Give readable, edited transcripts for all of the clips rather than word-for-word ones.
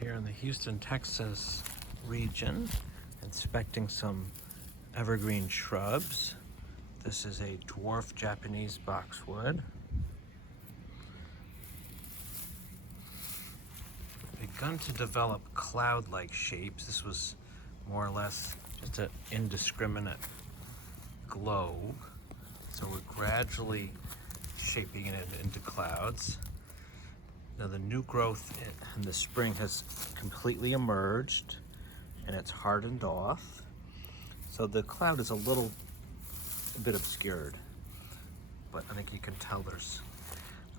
Here in the Houston, Texas region, inspecting some evergreen shrubs. This is a dwarf Japanese boxwood. Begun to develop cloud-like shapes. This was more or less just an indiscriminate globe. So we're gradually shaping it into clouds. Now the new growth in the spring has completely emerged and it's hardened off. So the cloud is a bit obscured, but I think you can tell there's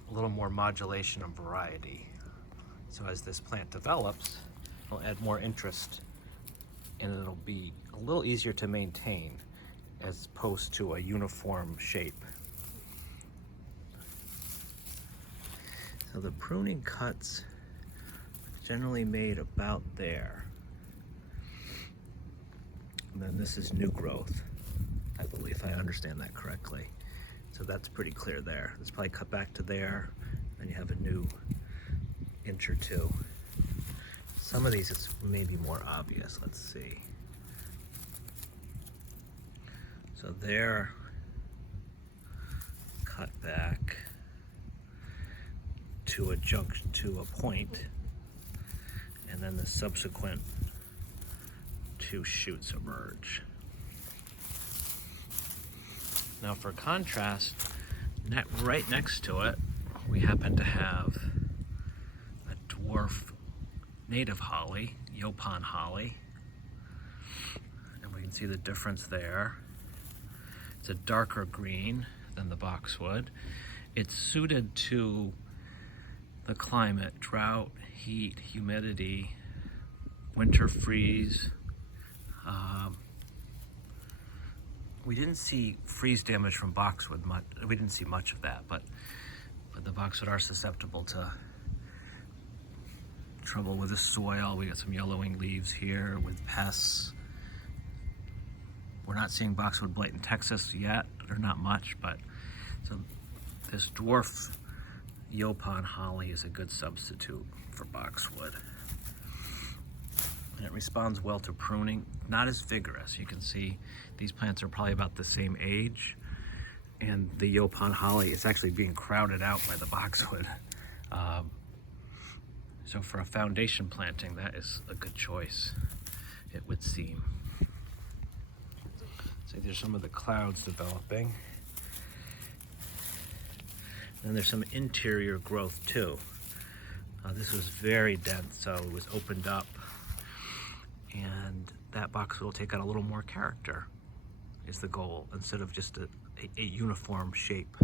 a little more modulation and variety. So as this plant develops, it'll add more interest and it'll be a little easier to maintain as opposed to a uniform shape. So the pruning cuts are generally made about there. And then this is new growth, I believe, if I understand that correctly. So that's pretty clear there. It's probably cut back to there, then you have a new inch or two. Some of these it's maybe more obvious. Let's see. So they're cut back to a junction, to a point, and then the subsequent two shoots emerge. Now for contrast, right next to it, we happen to have a dwarf native holly, Yaupon Holly, and we can see the difference there. It's a darker green than the boxwood. It's suited to the climate, drought, heat, humidity, winter freeze. We didn't see freeze damage from boxwood much. We didn't see much of that, but the boxwood are susceptible to trouble with the soil. We got some yellowing leaves here with pests. We're not seeing boxwood blight in Texas yet, or not much, but so this dwarf Yaupon Holly is a good substitute for boxwood. And it responds well to pruning, not as vigorous. You can see these plants are probably about the same age, and the Yaupon Holly is actually being crowded out by the boxwood. So for a foundation planting, that is a good choice, it would seem. So there's some of the clouds developing. And there's some interior growth too. This was very dense, so it was opened up, and that boxwood will take on a little more character is the goal, instead of just a uniform shape.